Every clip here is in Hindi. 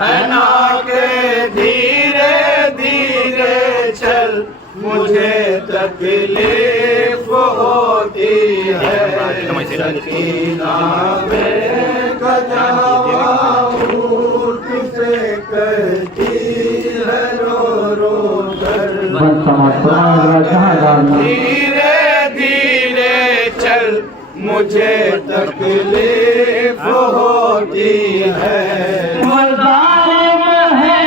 ना के धीरे धीरे चल, मुझे तकलीफ होती है। सकीना बेकजा ऊँट से कहती है रो रो कर, धीरे धीरे चल, मुझे तकलीफ होती है। मुज़ालिम है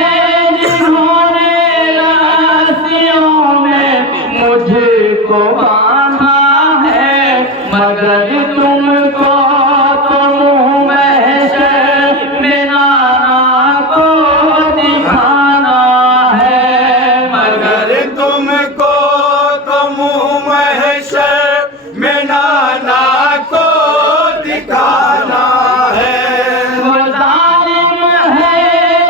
जिन्होंने राशियों में मुझको बांधा है, मगर तुमको तो मुँह महशर में नाना को दिखाना है। मगर तुमको तो मुँह महशर में नाना को दिखाना है। वो ज़ालिम है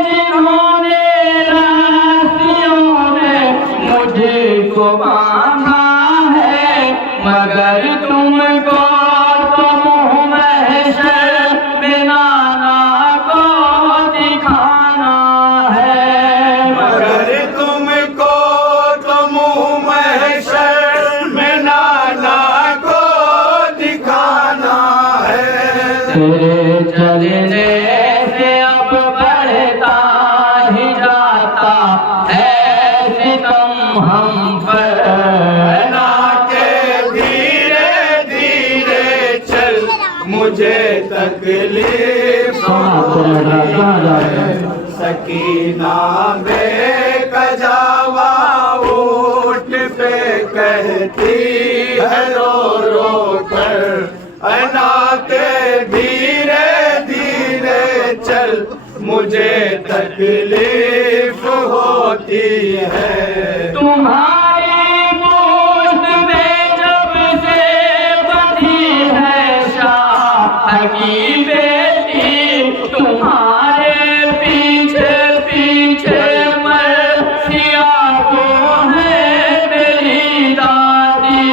जिन्होंने राशियों में मुझको बांधा है, मगर तुमको तो मुँह महशर में नाना को दिखाना है। मगर तुमको तो मुँह महशर में नाना को दिखाना है। तेरे चलने से अब बढ़ता ही जाता है सितम हम पर। ना के धीरे धीरे चल, मुझे तकलीफ होती है। सकीना बेकजावा ऊँट पे कहती है रो रो कर, ना के धीरे धीरे चल, मुझे तकलीफ होती है। तुम्हारी गोश्त में जब से बंधी है शाह की बेटी, तुम्हारे पीछे पीछे मरसिया को है मेरी दादी।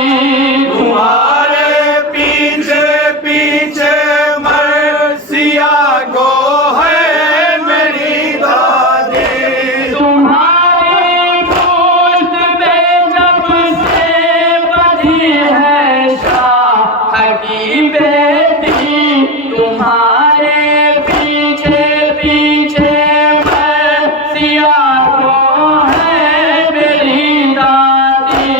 तुम्हारे पीछे पीछे मरसिया गो है मेरी दादी। तुम्हारी गोश्त में जब से बंधी है शाह की बेटी, तुम्हारे पीछे पीछे मरसिया को है मेरी दादी।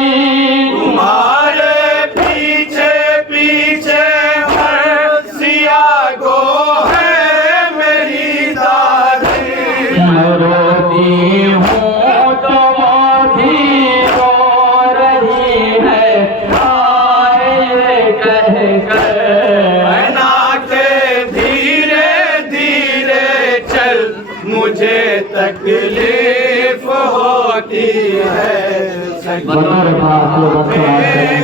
तुम्हारे पीछे पीछे मरसिया गो है मेरी दादी। मैं रोती हूँ तो वो भी रो रही है, आए ये कह कर। ना के धीरे धीरे चल, मुझे तकलीफ होती है।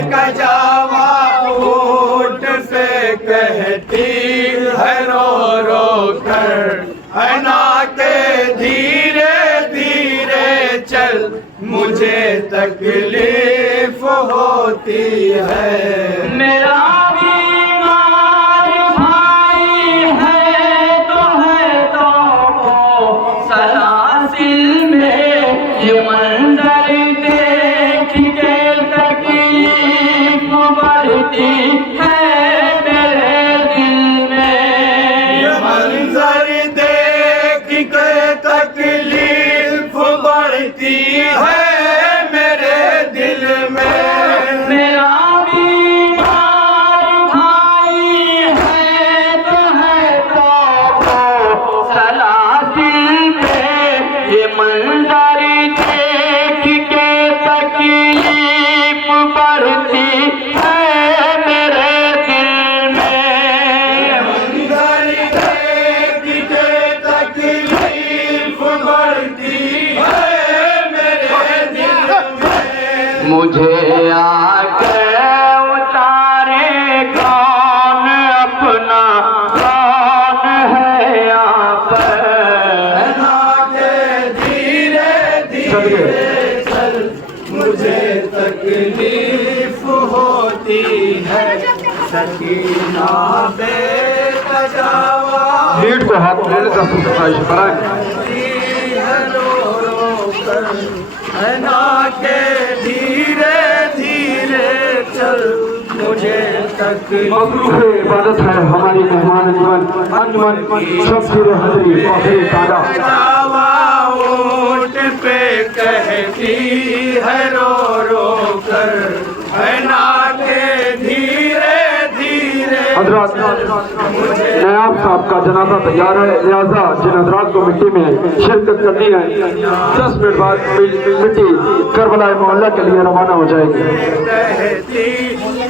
कजावा ऊँट पे कहती है रो रो कर, ना के धीरे धीरे चल, मुझे तकलीफ होती है। मेरा बीमार भाई है तो वो सलासिल में, ये मंजर देख के तकलीफ बढ़ती है मेरे दिल में। ये मंजर देख के तकलीफ बढ़ती है मेरे दिल में। मेरा बीमार भाई है तो वो सलासिल में, ये मंजर देख के तकलीफ बढ़ती है मेरे दिल में। मंजर देख के तकलीफ बढ़ती है मेरे दिल में। मुझे आके उतारे कौन अपना, कौन है यहाँ पर। ना के धीरे धीरे चल, मुझे तकलीफ होती है। सकीना बेकजा कजावा लीड को हाथ में लेकर फुसफाइश कराएं। ना के धीरे धीरे चल मुझे तक मखलूक इबादत है हमारी मेहमान अंजमन सब सिर हजरी आखिरी तादा ऊँट पे कहती है रो रो कर है ना के धीरे धीरे हजरात नयाब साहब का जनाजा तैयार है, लिहाजा जिन हजरात को मिट्टी में शिरकत करनी है 10 मिनट बाद मिट्टी करबला मोहल्ला के लिए रवाना हो जाएगी। कहती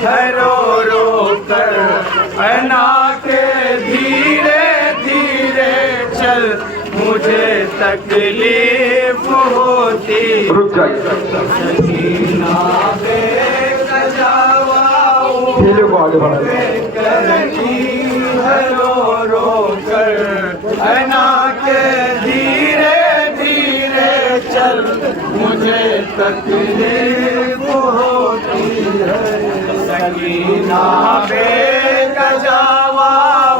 है रो रो कर है ना के धीरे धीरे चल मुझे तकलीफ होती रुक जाइए, ढीले को आगे बढ़ाइए। रो रो कर है ना के धीरे धीरे चल मुझे तकलीफ होती है सकीना बे कजावा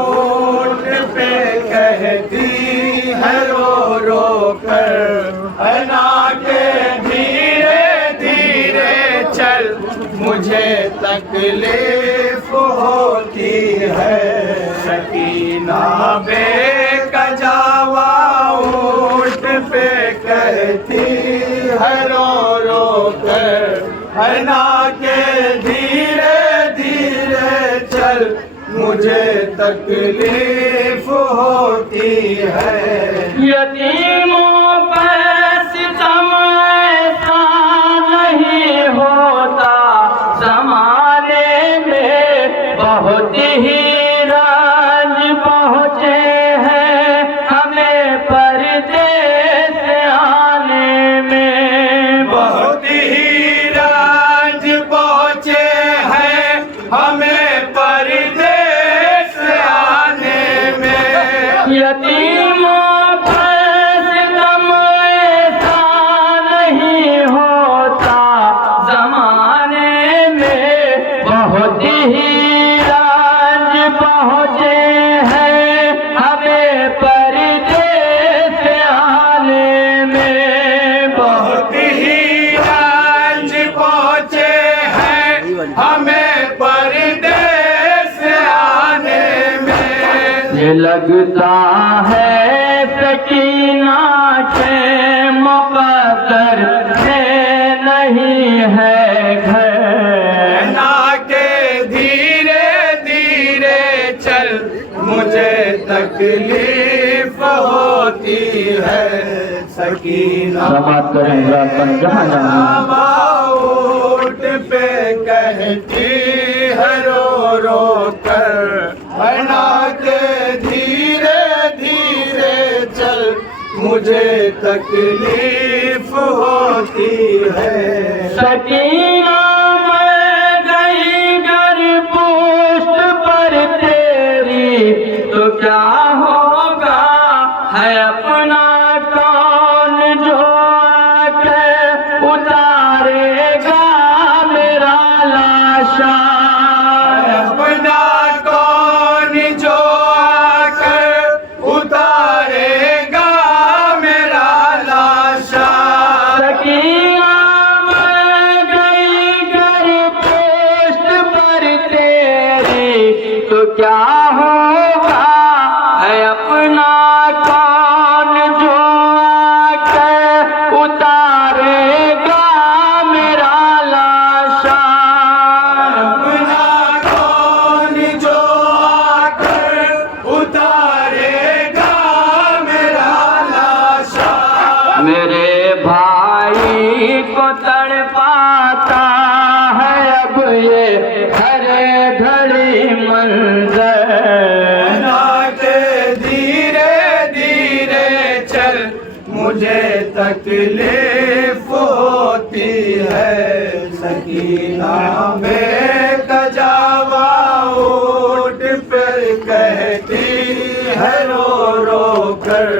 ऊँट पे कहती है रो रो कर है ना के धीरे धीरे चल मुझे तकलीफ होती है सकीना बे कजावा ऊँट पे कहती है रो रो कर है ना के धीरे धीरे चल मुझे तकलीफ होती है यतीमों पर सितम ऐसा नहीं होता ज़माने में बहुत ही राज पहुँचे हैं हमें परदेस आने में बहुत ही राज पहुँचे हैं हमें परदेस आने में यतीमों पर सितम ऐसा नहीं होता ज़माने में बहुत ही राज पहुँचे हैं हमें परदेस आने में बहुत ही राज पहुँचे हैं हमें परदेस आने में ये लगता है सकीना के मुक़द्दर से नहीं है घर ना के धीरे धीरे चल मुझे तकलीफ होती है सकीना समाप्त करें रातन जहाँ जहाँ ऊँट पे कहती है रो रो कर है ना के धीरे धीरे चल मुझे तकलीफ होती है सकीना मैं गई घर पुष्ट पर तेरी तो क्या होगा है अपना कौन जो आके उतारेगा मेरा लाशा अपना कौन जो आकर उतारेगा मेरा लाशा सकीना मैं गई घर पुष्ट पर तेरी तो क्या होगा है अपना कौन जो आके उतारेगा मेरा लाशा अपना कौन जो आकर उतारेगा मेरा लाशा मेरे भाई को तड़पाता है अब ये हरे घड़ी मंजर ना के धीरे धीरे चल मुझे तकलीफ होती है सकीना में कजावा ऊँट पे कहती है रो रो कर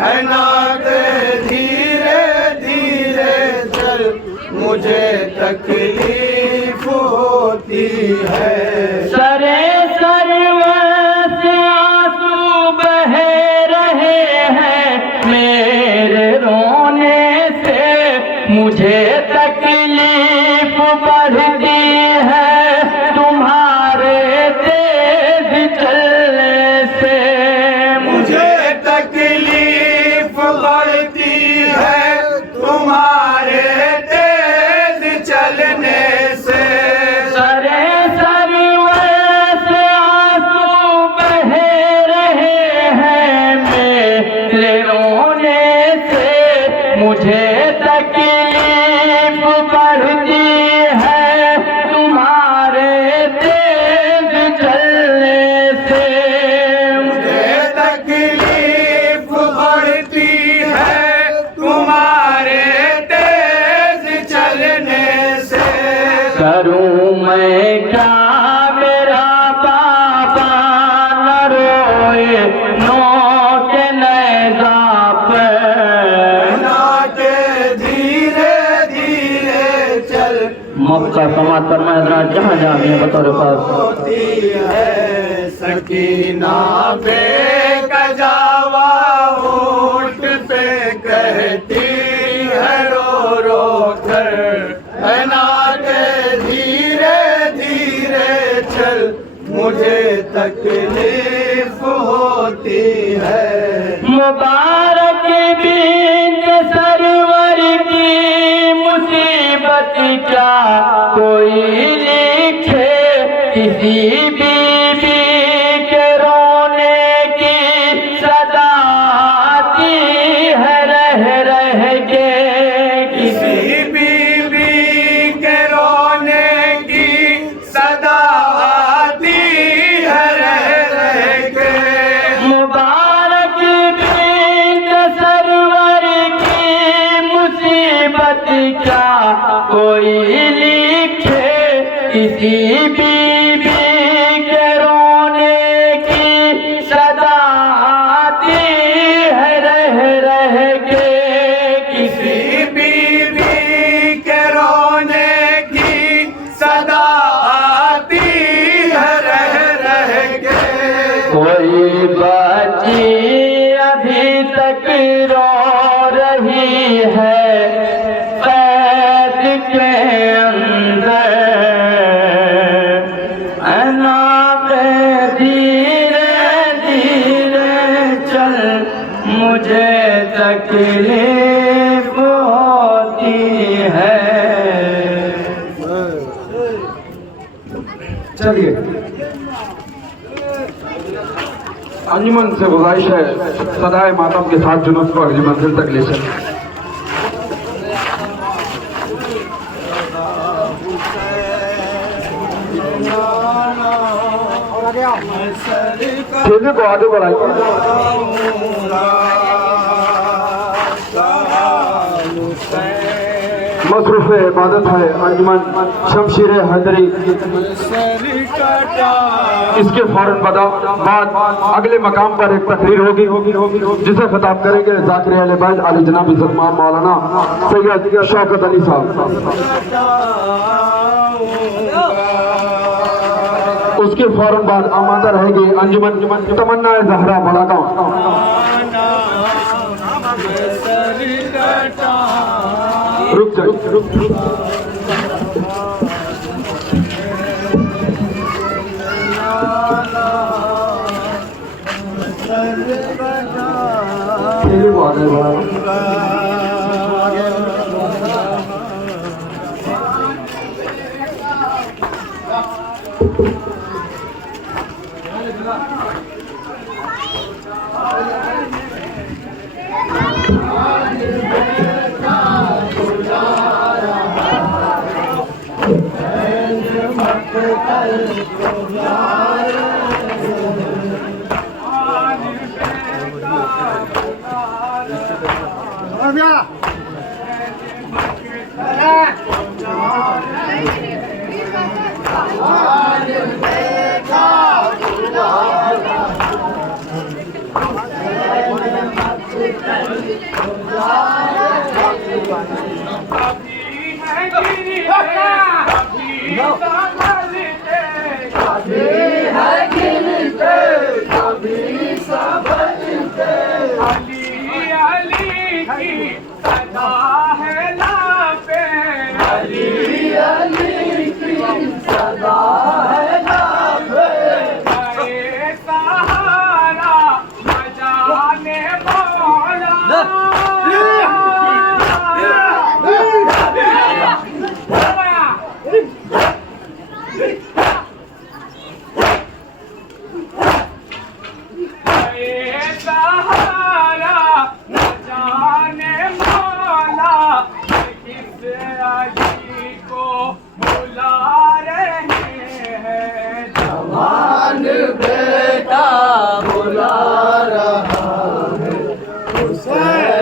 है ना के धीरे धीरे चल मुझे तकलीफ होती है सरे सर्वस्या मुझे तकलीफ बढ़ती है तुम्हारे तेज चलने से। मुझे तकलीफ बढ़ती है तुम्हारे तेज चलने से। करूं मैं क्या मेरा बाबा न रोए नोट नैज़ा पे। धीरे धीरे चल मक्का समातर में हजरात जहाँ जहाँ भी हैं बतौर पास होती है सकीना पे कजावा होठ पे कहती है रो रो कर है नाटे धीरे धीरे चल मुझे तकलीफ होती है। मुबारक बिंद सरवर की मुसीबत क्या कोई लिखे किसी बीबी के रोने की सदा आती है रह के। किसी बीबी के रोने की सदा आती है रह के। मुबारक बिंद सरवर की मुसीबत क्या कोई लिखे किसी बीबी के रोने की सदा आती है रह के। किसी बीबी के रोने की सदा आती है रह के। कोई बच्ची अभी तक रो रही है कैद के अंदर। अनाप धीरे धीरे चल मुझे तकलीफ होती है। चलिए अंजुमन से गुजारिश है सदाए मातम के साथ जुलूस को अगली मंजिल तक ले चलें। ठेले को आगे बढ़ाइए। मसरूफ इबादत है अंजुमन शमशीर हैदरी। इसके फौरन बाद अगले मकाम पर एक तकरीर होगी जिसे खिताब करेंगे ज़ाकिर अहले बैत आली जनाब इज़्ज़त मां मौलाना सैयद शौकत अली साहब। उसके फौरन बाद आमादा रहेगी अंजुमन तमन्ना ज़हरा बड़ा गाँव। रुक जाइए ठेले को आगे बढ़ाओ।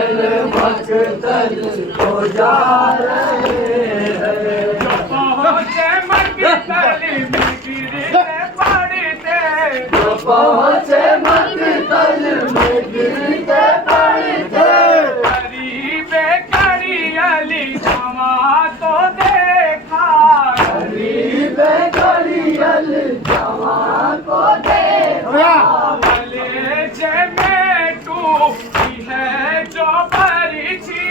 मक्तल मक्तल हो जा रहे हैं। पहुँचे मक्तल में गिरते पड़ते, पहुँचे मक्तल में गिरते पड़ते। गरीबे कड़ी अली जमा तो देखा, गरीबे कड़ी अली जमा को देखा। कलेजे में टूटी है जो परिछी,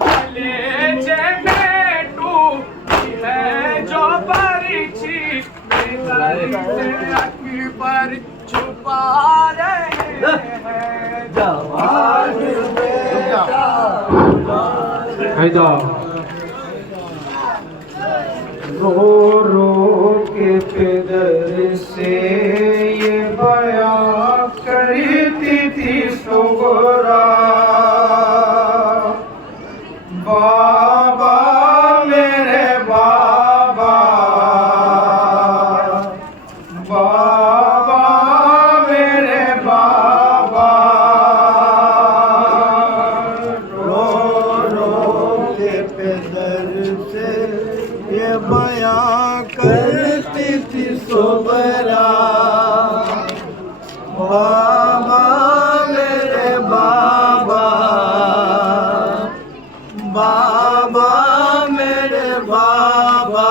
कलेजे में टूटी है जो परिछी। अकबर छुपा रहे हैं जवान बेटा। रो रो के पिदर से ये बयां करती थी सुगरा, बाबा मेरे बाबा, बाबा मेरे बाबा। रो रो के पिदर से ये बयां करती थी सुगरा, बाबा मेरे बाबा, बाबा मेरे बाबा।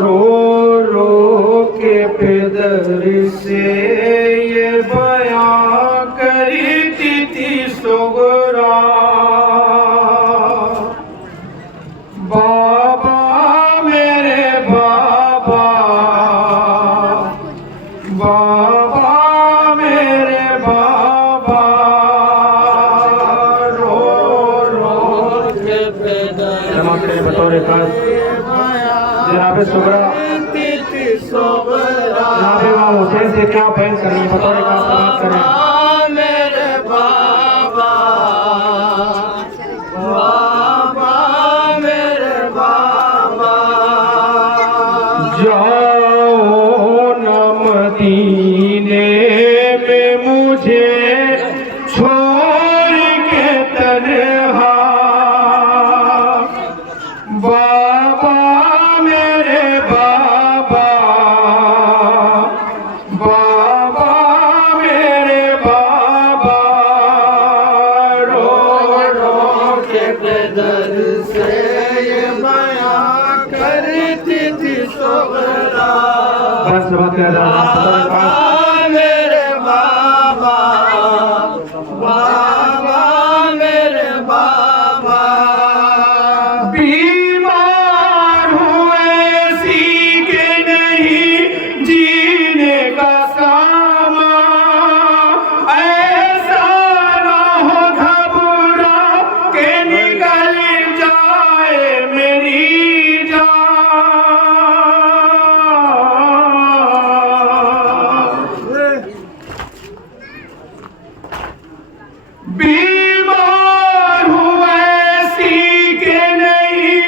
रो रो के पिदर से ये बयां करती थी सुगरा, बाबा मेरे बाबा, बाबा मेरे बाबा। रो रो के पिदर बतौर खास जनाब सुगरा, जनाब इमाम हुसैन से क्या बयान करनी है बतौर खास बात करें। मेरे बाबा, बाबा मेरे बाबा। जाओ न मदीने में मुझे छोड़ के तन्हा, बाबा मेरे बाबा, बाबा मेरे बाबा। रो रो के पिदर से ये बयां करती थी सुगरा, बस बात कर बाबा मेरे बाबा, बाबा मेरे बाबा। बीमार हुए सी के नहीं जीने का सामा, ऐसा ना हो घबरा के निकल जाए मेरी जान। बीमार हुए सी के नहीं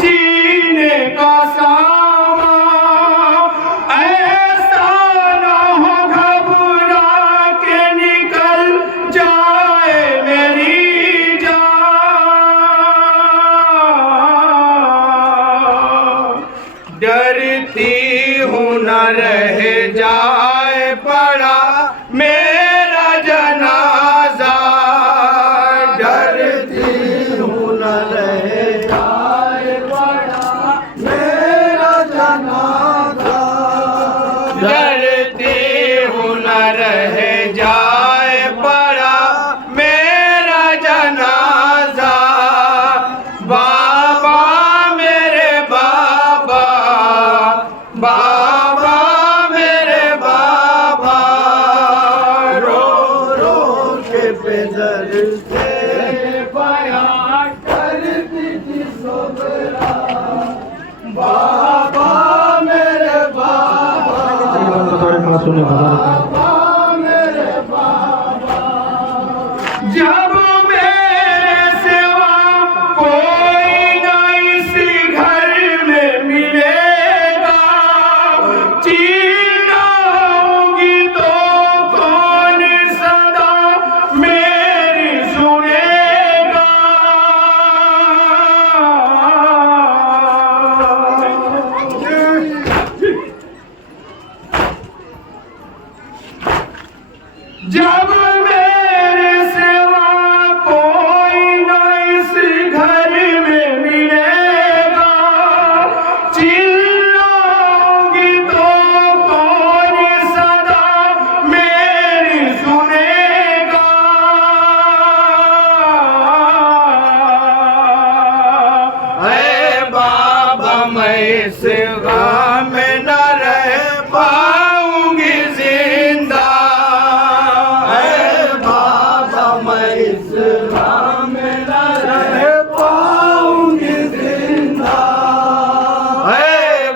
जीने का सामा, ऐसा ना हो घबरा के निकल जाए मेरी जान। डरती हूँ न रह जाए पड़ा मेरा जनाजा, डरती हूँ न रह जाए पड़ा मेरा जनाजा, डरती हूँ न रह जाए पड़ा मेरा जनाजा। बाबा मेरे बाबा, बाबा मेरे बाबा। रो रो के पिदर से बयां करती थी सुगरा, बाबा मेरे बाबा, बाबा मेरे बाबा। जब मैं इस गम में न रह पाऊंगी जिंदा। बाबा मैं इस गम में न रह पाऊंगी जिंदा।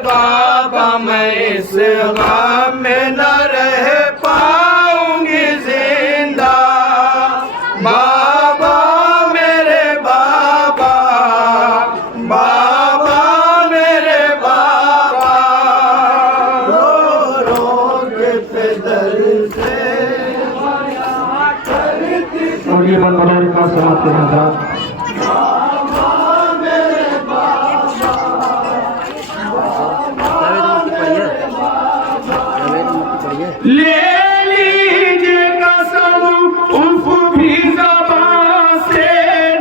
बाबा मैं इस गम में न रह पाऊंगी जिंदा। बाबा मेरे बाबा, बाबा मेरे बाबा, रो रो के पैदल से और ये बन बलौरी का समाप्त करना था। ले लीजिए कसम उफ भी ज़बान से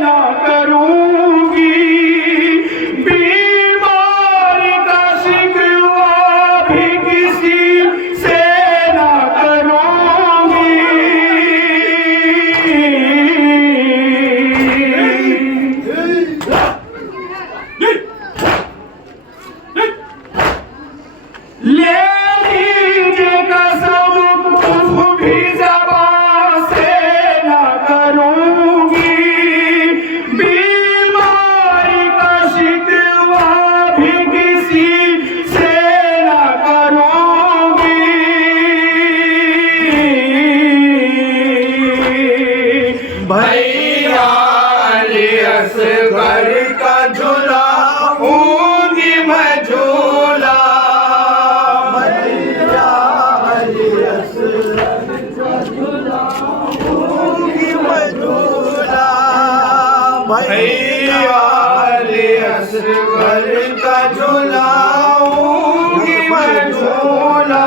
ना करूंगी। बीमारी का शिकवा भी किसी से ना करूंगी। ले लीजिए कसम उफ भी ज़बान से ना करूंगी। बीमारी का शिकवा भी किसी से ना करूंगी। भैया अली असगर का झूलाऊंगी मैं झूला। भैया अली असगर का झूलाऊंगी मैं झूला।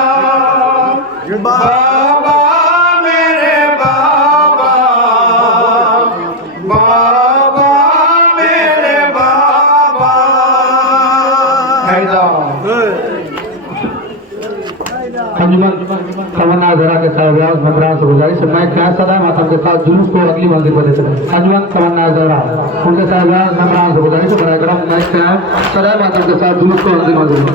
बाबा मेरे बाबा, बाबा मेरे बाबा। अंजुमन तमन्ना जरा के साहब मद्रास से गुजारिश है, मैं क्या सदा मातम के साथ जुलूस को अगली मंजिल पर लेते हैं। अंजुमन तमन्ना जरा उनके साहब मद्रास से गुजारिश है, मैं क्या सदा मातम के साथ जुलूस को अगली मंजिल पर।